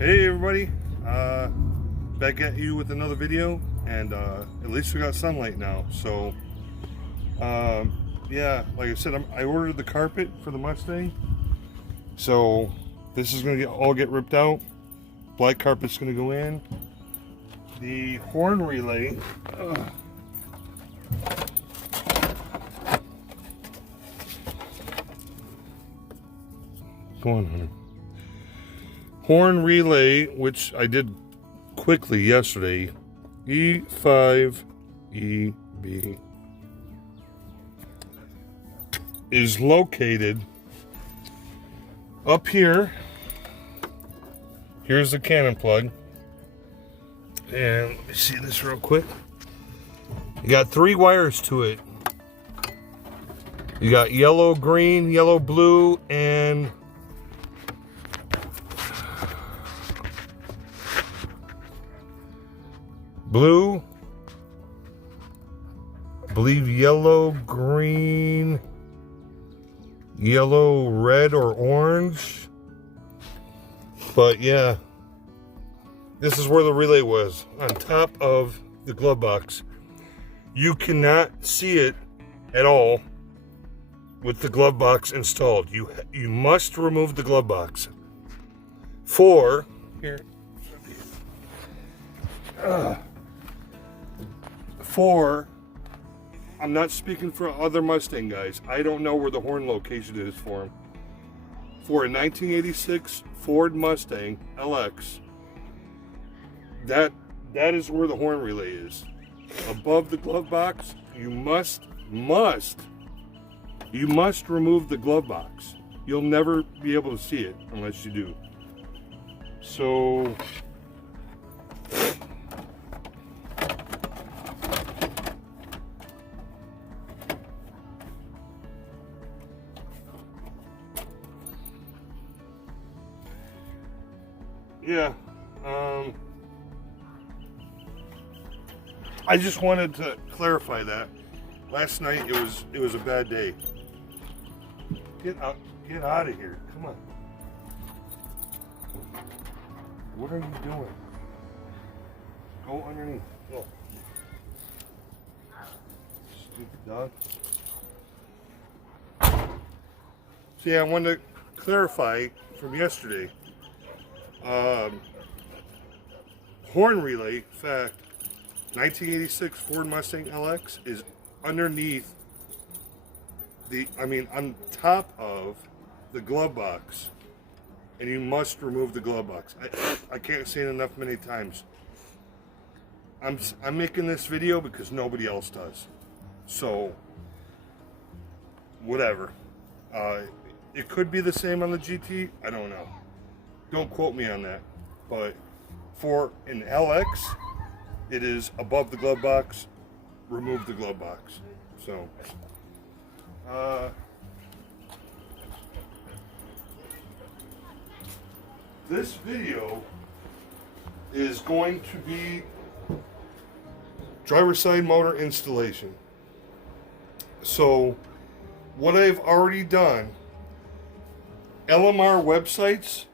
Hey everybody, back at you with another video, and at least we got sunlight now. So yeah, like I said, I ordered the carpet for the Mustang, so this is gonna all get ripped out. Black carpet's gonna go in. The horn relay, go on, honey. Horn relay, which I did quickly yesterday, E5EB, is located up here. Here's the cannon plug. And let me see this real quick. You got 3 wires to it. You got yellow, green, yellow, blue, and blue, I believe yellow, green, yellow, red, or orange. But yeah, this is where the relay was, on top of the glove box. You cannot see it at all with the glove box installed. You must remove the glove box. I'm not speaking for other Mustang guys. I don't know where the horn location is for them. For a 1986 Ford Mustang LX, that is where the horn relay is. Above the glove box, you must remove the glove box. You'll never be able to see it unless you do. So yeah, I just wanted to clarify that. Last night it was a bad day. Get out of here! Come on. What are you doing? Go underneath. Go. Stupid dog. So yeah, I wanted to clarify from yesterday. Horn relay, fact, 1986 Ford Mustang LX is underneath on top of the glove box, and you must remove the glove box. I can't say it enough many times. I'm making this video because nobody else does. So whatever. It could be the same on the GT. I don't know. Don't quote me on that. But for an LX, it is above the glove box. Remove the glove box. So this video is going to be driver's side motor installation. So what I've already done, LMR websites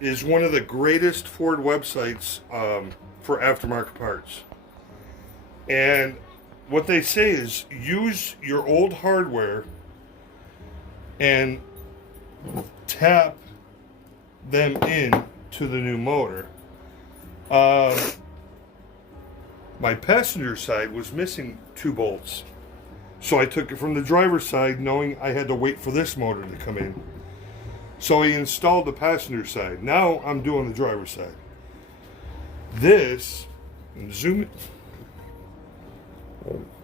is one of the greatest Ford websites for aftermarket parts. And what they say is use your old hardware and tap them in to the new motor. My passenger side was missing 2 bolts. So I took it from the driver's side knowing I had to wait for this motor to come in. So I installed the passenger side. Now I'm doing the driver's side. This, zoom it.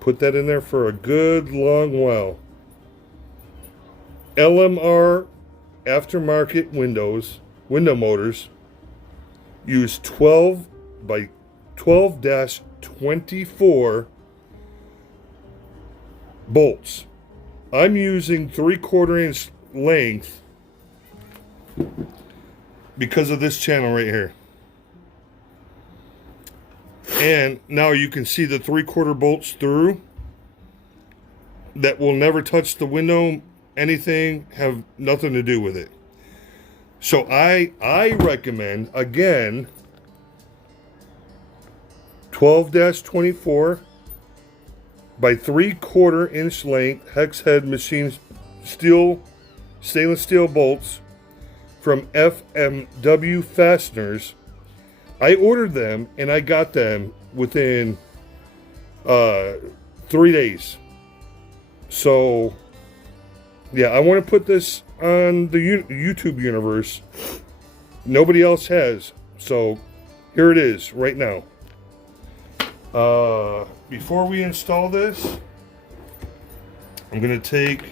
Put that in there for a good long while. LMR aftermarket window motors use 12 by 12-24 bolts. I'm using 3/4 inch length because of this channel right here. And now you can see the 3/4 bolts through. That will never touch the window, anything, have nothing to do with it. So I recommend, again, 12-24 by 3/4 inch length hex head machined stainless steel bolts from FMW Fasteners. I ordered them and I got them within 3 days. So yeah, I want to put this on the YouTube universe. Nobody else has. So here it is right now. Before we install this, I'm going to take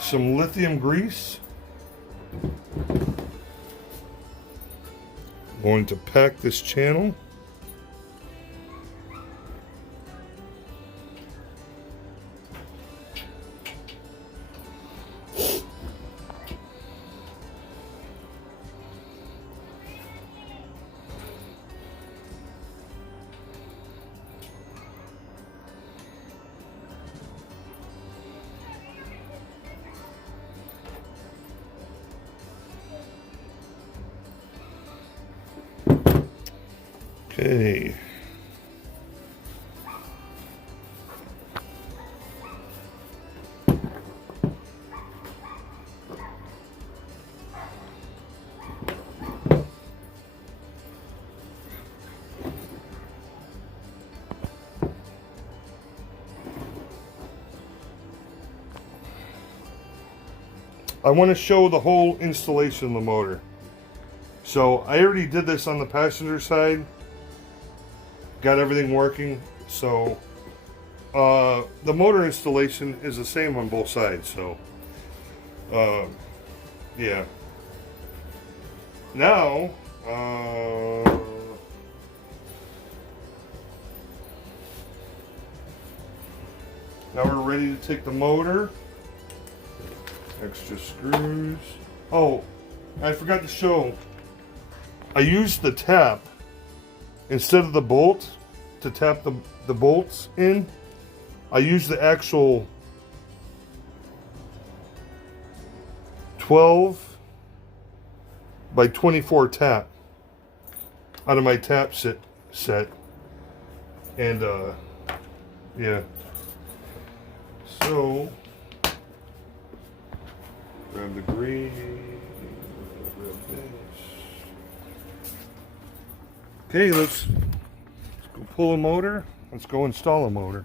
some lithium grease. I'm going to pack this channel. Okay. I want to show the whole installation of the motor. So I already did this on the passenger side. Got everything working. So the motor installation is the same on both sides. So yeah. Now now we're ready to take the motor. Extra screws. Oh, I forgot to show. I used the tap instead of the bolt to tap the bolts in. I used the actual 12 by 24 tap out of my tap set. And yeah. So grab the grease. Grab this. Okay, let's go pull a motor. Let's go install a motor.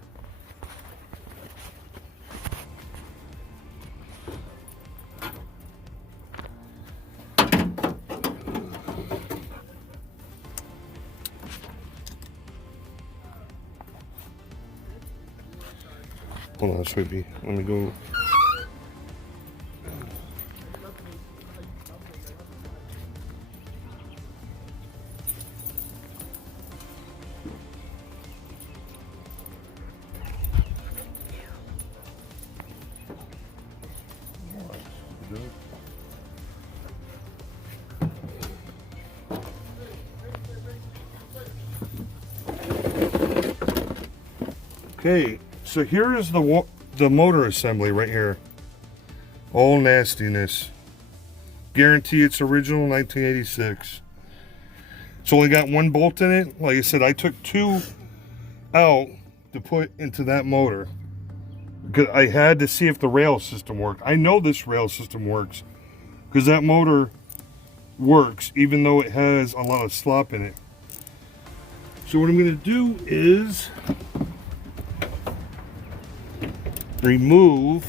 Hold on, sweetie. Let me go. Okay, so here is the motor assembly right here. All nastiness. Guarantee it's original 1986. It's only got one bolt in it. Like I said, I took two out to put into that motor because I had to see if the rail system worked. I know this rail system works because that motor works even though it has a lot of slop in it. So what I'm going to do is remove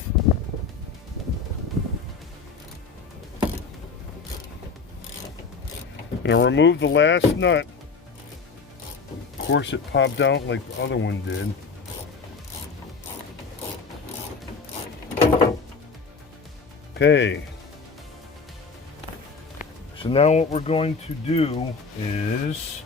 the last nut. Of course it popped out like the other one did. Okay. So now what we're going to do is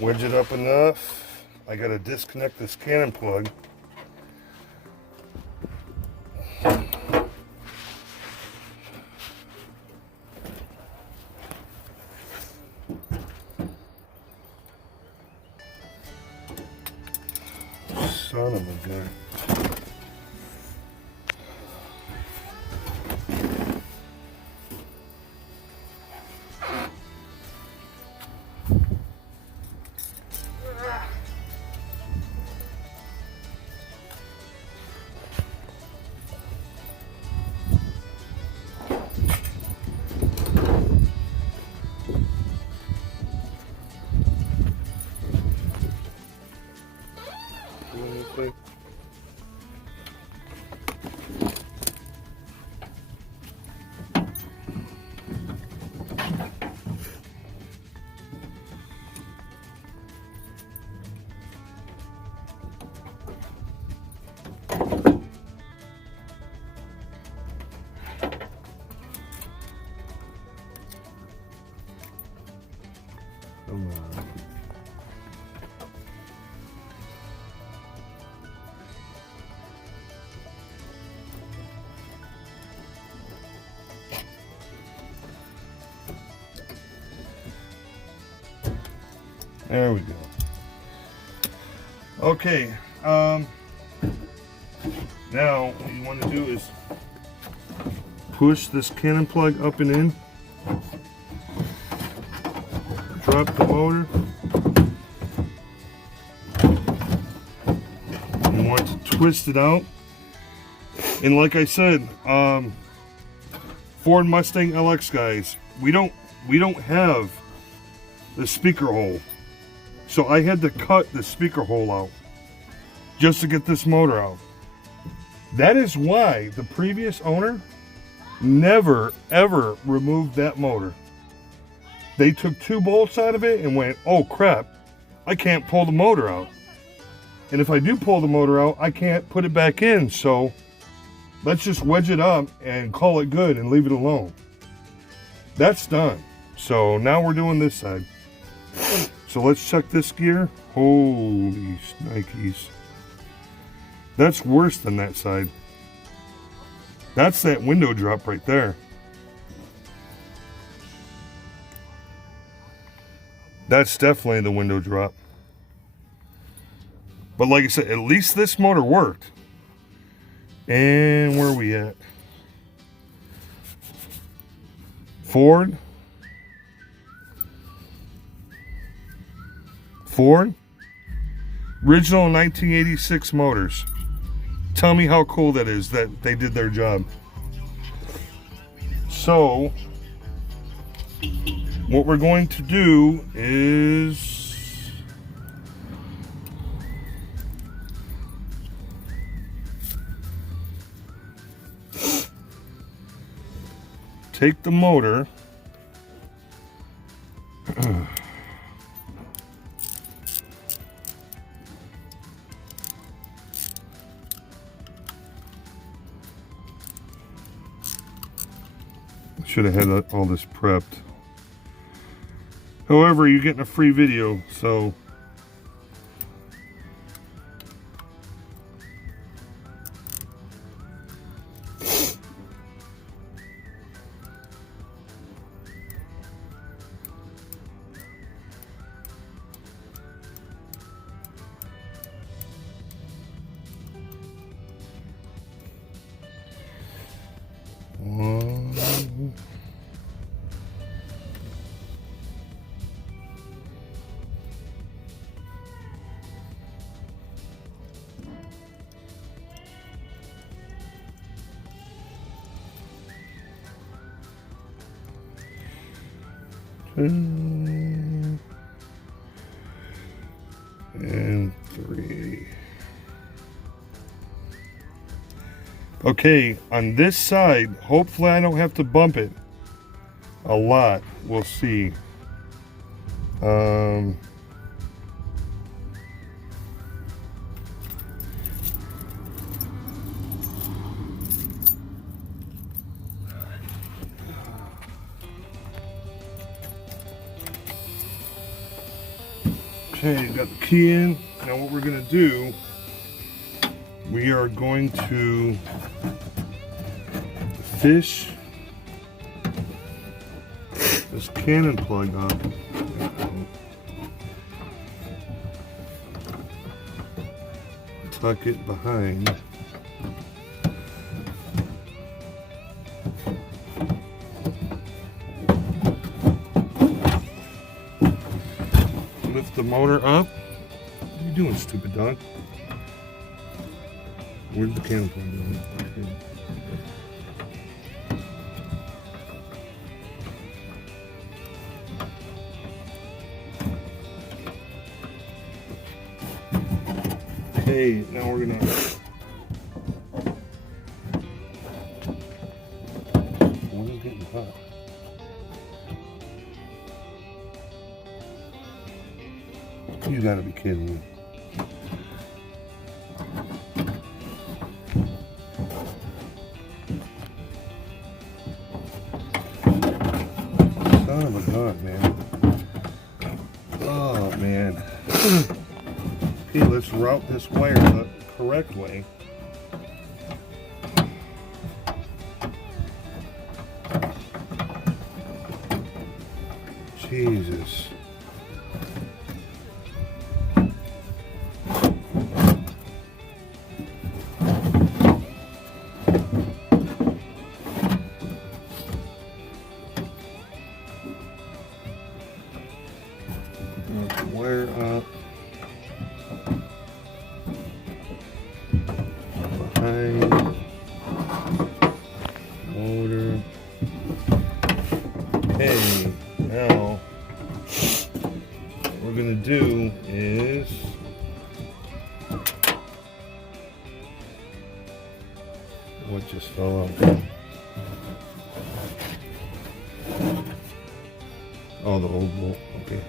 wedge it up enough. I gotta disconnect this cannon plug. Son of a gun. Come on. There we go. Okay, now what you want to do is push this cannon plug up and in. Drop the motor. You want to twist it out. And like I said, Ford Mustang LX guys, we don't have the speaker hole. So I had to cut the speaker hole out just to get this motor out. That is why the previous owner never ever removed that motor. They took 2 bolts out of it and went, oh crap, I can't pull the motor out. And if I do pull the motor out, I can't put it back in. So let's just wedge it up and call it good and leave it alone. That's done. So now we're doing this side. So let's check this gear. Holy Nikes. That's worse than that side. That's that window drop right there. That's definitely the window drop. But like I said, at least this motor worked. And where are we at? Ford. Original 1986 motors. Tell me how cool that is that they did their job. So what we're going to do is take the motor should have had all this prepped. However, you're getting a free video, so and 3. Okay, on this side, hopefully I don't have to bump it a lot. We'll see. Okay, got the key in. Now what we're going to do, we are going to fish this cannon plug up. tuck it behind. Lift the motor up. What are you doing, stupid dog? Where's the cam going? Okay, now we're gonna. When is getting hot? You gotta be kidding me. Son of a gun, man. Oh, man. Okay, let's route this wire the correct way. Jesus. Wire up. Behind. Motor. Okay, now what we're gonna do is what just fell out? Oh, the old bolt. Okay.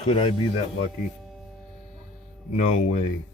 Could I be that lucky? No way.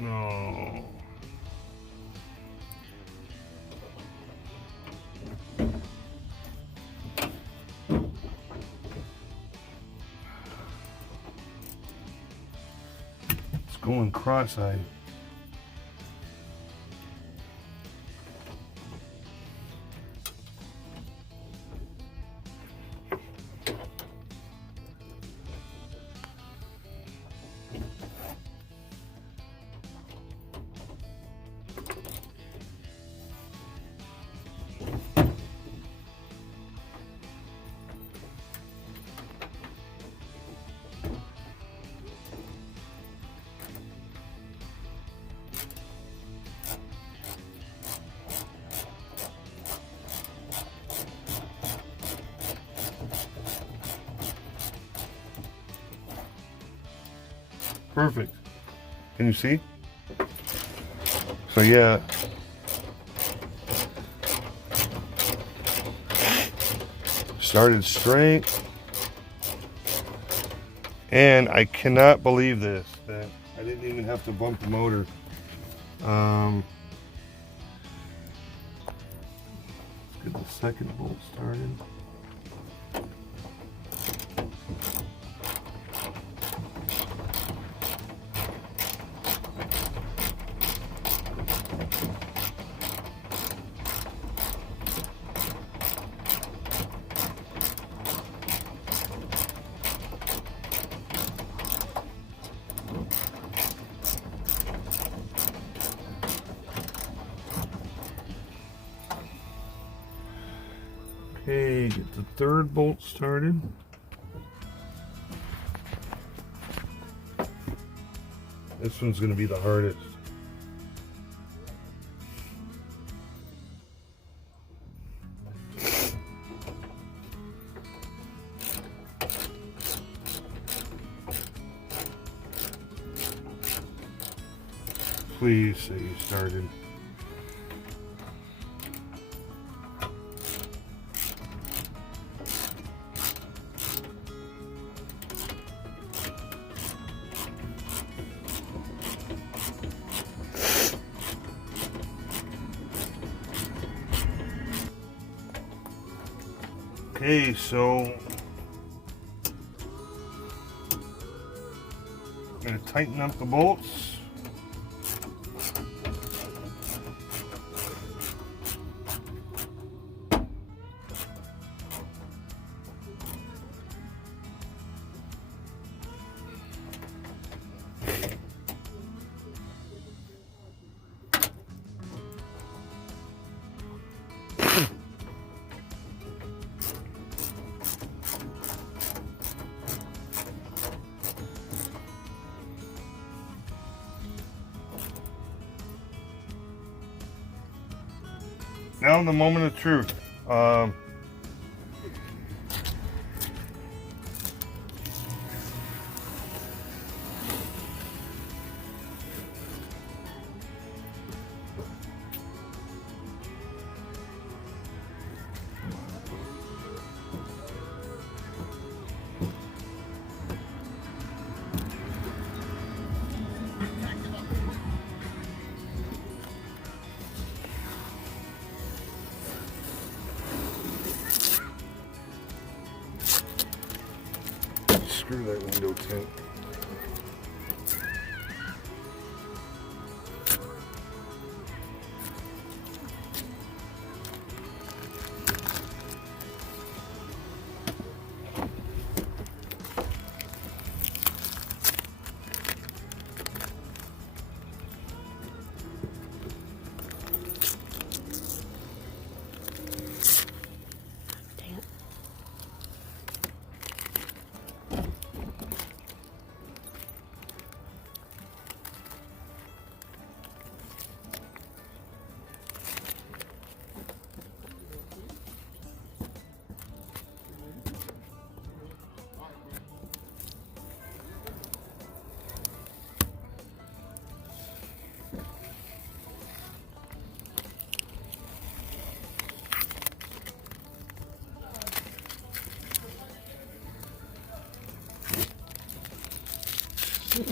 No. It's going cross-eyed. Perfect. Can you see? So yeah. Started straight. And I cannot believe this, that I didn't even have to bump the motor. Let's get the second bolt started. Okay, get the third bolt started. This one's going to be the hardest. Please say you started. Okay, so I'm going to tighten up the bolts. Now the moment of truth. Screw that window tint.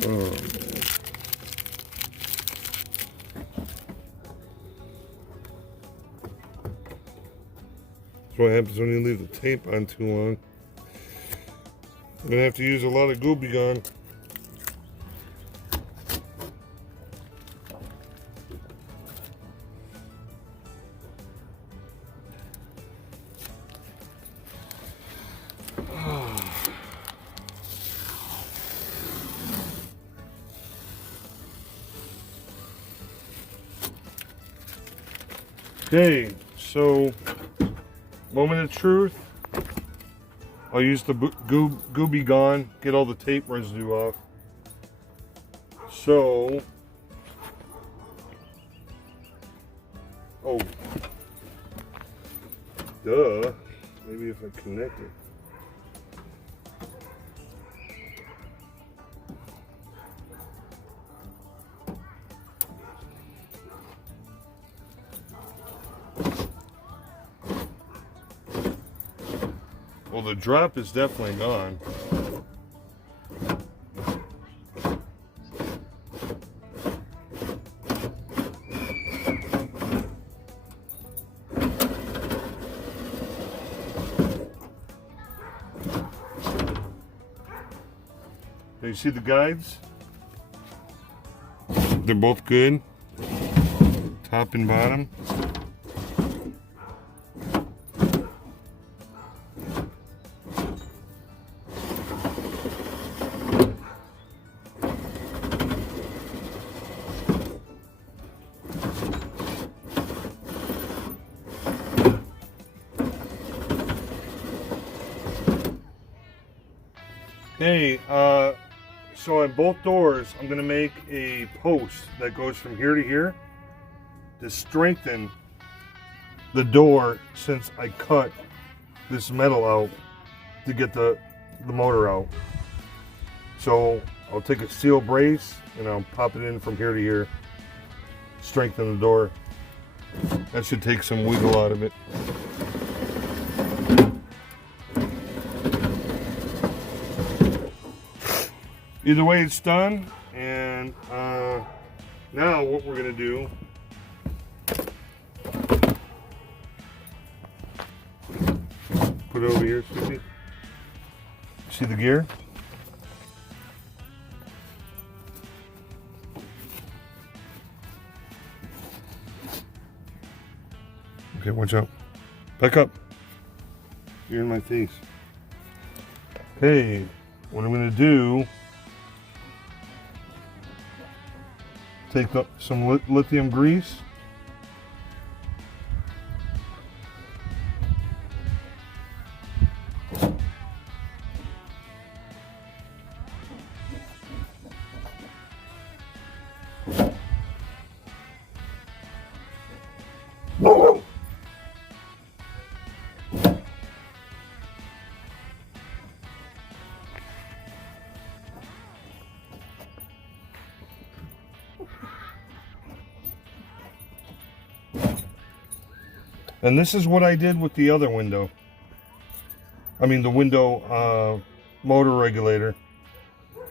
Oh. That's what happens when you leave the tape on too long. I'm gonna have to use a lot of Gooby Gone. Okay, so moment of truth. I'll use the Gooby Gone, get all the tape residue off. So, oh, duh. Maybe if I connect it. Well, the drop is definitely gone. You see the guides? They're both good, top and bottom. Okay, so on both doors, I'm going to make a post that goes from here to here to strengthen the door, since I cut this metal out to get the motor out. So I'll take a steel brace and I'll pop it in from here to here strengthen the door. That should take some wiggle out of it. Either way, it's done, and now what we're gonna do, put it over here, Susie. See the gear? Okay, watch out. Back up. You're in my face. Okay, what I'm gonna do, take some lithium grease. And this is what I did with the other window. I mean the window motor regulator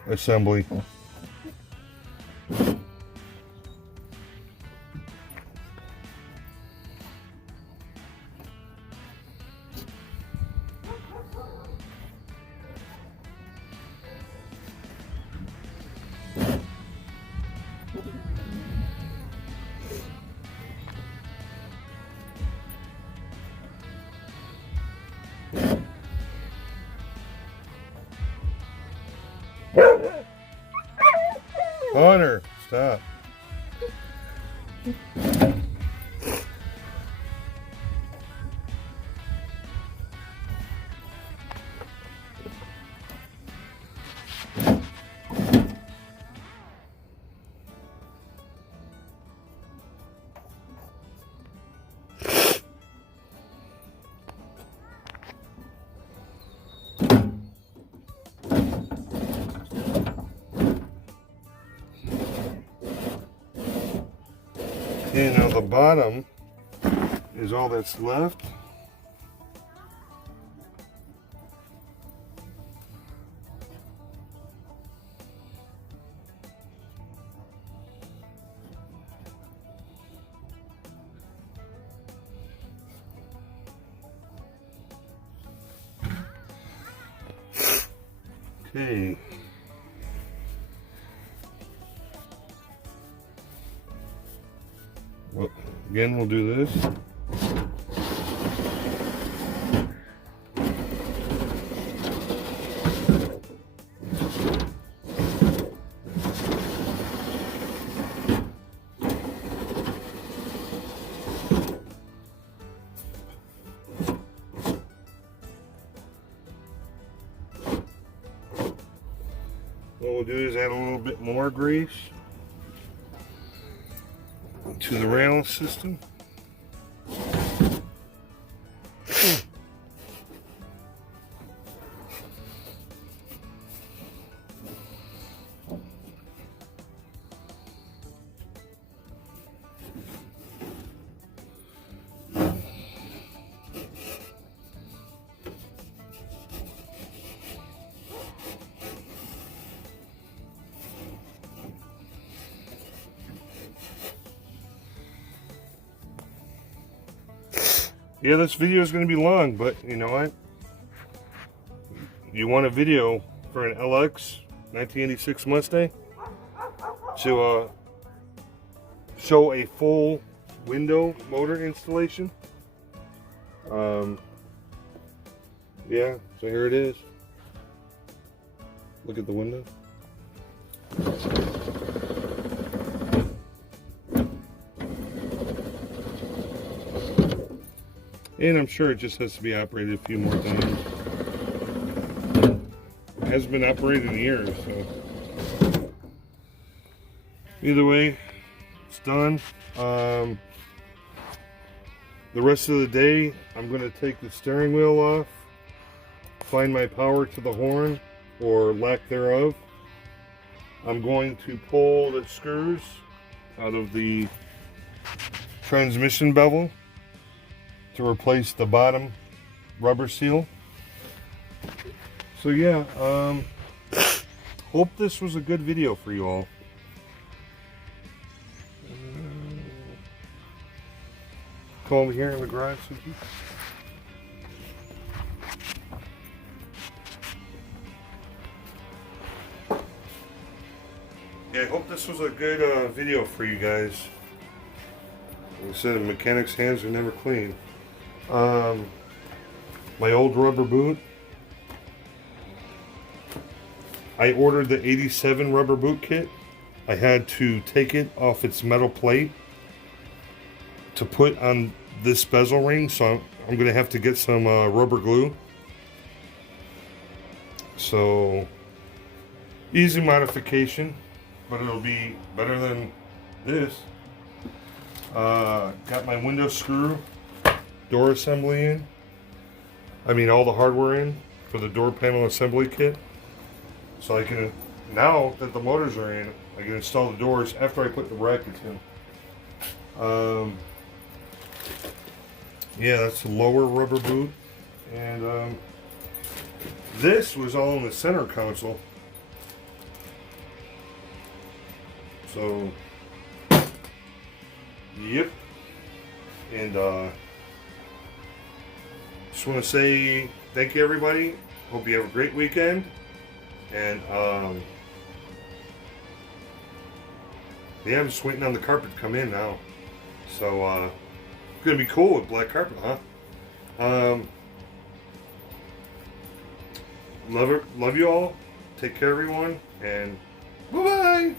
assembly. Hunter, stop. Okay, now the bottom is all that's left. Okay. Well, again, we'll do this. What we'll do is add a little bit more grease to the rail system. Yeah, this video is going to be long, but you know what? You want a video for an LX 1986 Mustang to show a full window motor installation? Yeah, so here it is. Look at the window. And I'm sure it just has to be operated a few more times. It hasn't been operated in years, so. Either way, it's done. The rest of the day, I'm going to take the steering wheel off, find my power to the horn, or lack thereof. I'm going to pull the screws out of the transmission bevel to replace the bottom rubber seal. So yeah, hope this was a good video for you all. Come over here in the garage, Suki. Yeah, I hope this was a good video for you guys. Like I said, a mechanic's hands are never clean. My old rubber boot. I ordered the 87 rubber boot kit. I had to take it off its metal plate to put on this bezel ring, so I'm going to have to get some rubber glue. So, easy modification, but it'll be better than this. Got my window screw, door assembly in. I mean all the hardware in for the door panel assembly kit. So I can, now that the motors are in, I can install the doors after I put the brackets in. Yeah, that's the lower rubber boot. And this was all in the center console. So, yep. And just want to say thank you, everybody. Hope you have a great weekend. And yeah, I'm just waiting on the carpet to come in now. So it's gonna be cool with black carpet, huh? Love you all. Take care, everyone, and bye bye.